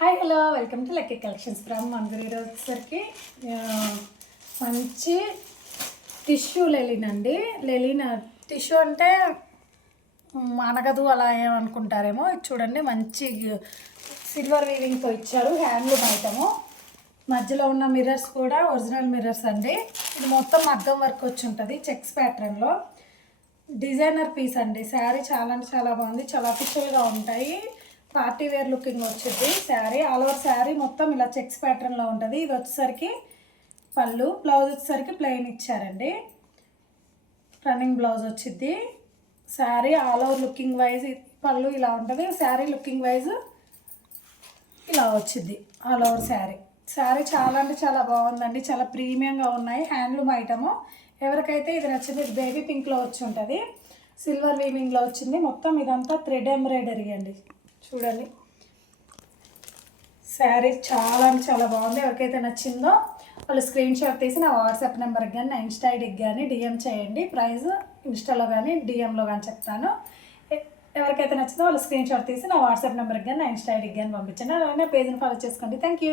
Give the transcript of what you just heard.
Hi hello welcome to lucky collections from Mangaluru. ఈరోజు వచ్చేసరికి మంచి టిష్యూ లెలిన్ అండి. లెలిన్ టిష్యూ అంటే అనగదు అలా ఏమనుకుంటారేమో. ఇది చూడండి, మంచి సిల్వర్ వీవింగ్తో ఇచ్చారు. Handloom item. మధ్యలో ఉన్న మిర్రర్స్ కూడా ఒరిజినల్ మిర్రర్స్ అండి. ఇది మొత్తం మగ్గం వర్క్ వచ్చి ఉంటుంది చెక్స్ ప్యాటర్న్లో. డిజైనర్ పీస్ అండి. శారీ చాలా అంటే చాలా బాగుంది. చాలా అఫిషియల్గా ఉంటాయి. పార్టీ వేర్ లుకింగ్ వచ్చింది శారీ. ఆల్ ఓవర్ శారీ మొత్తం ఇలా చెక్స్ ప్యాటర్న్లో ఉంటుంది. ఇది వచ్చేసరికి పళ్ళు. బ్లౌజ్ వచ్చేసరికి ప్లెయిన్ ఇచ్చారండి. రన్నింగ్ బ్లౌజ్ వచ్చింది. Sari all over looking wise పళ్ళు ఇలా ఉంటుంది. శారీ లుకింగ్ వైజ్ ఇలా వచ్చింది ఆల్ ఓవర్ శారీ. శారీ చాలా అంటే చాలా బాగుందండి. చాలా ప్రీమియంగా ఉన్నాయి. Handloom item. ఎవరికైతే ఇది నచ్చింది, ఇది బేబీ పింక్లో వచ్చి ఉంటుంది. సిల్వర్ వీవింగ్లో వచ్చింది. మొత్తం ఇదంతా థ్రెడ్ ఎంబ్రాయిడరీ అండి. చూడండి, శారీ చాలా అంటే చాలా బాగుంది. ఎవరికైతే నచ్చిందో వాళ్ళు స్క్రీన్ షాట్ తీసి నా వాట్సాప్ నెంబర్కి కానీ నా ఇన్స్టా ఐడికి కానీ డిఎం చేయండి. ప్రైస్ ఇన్స్టాలో కానీ డిఎంలో కానీ చెప్తాను. ఎవరికైతే నచ్చిందో వాళ్ళు స్క్రీన్ షాట్ తీసి నా వాట్సాప్ నెంబర్కి కానీ నా ఇన్స్టా ఐడికి కానీ పంపించండి. అలానే పేజ్ని ఫాలో చేసుకోండి. Thank you.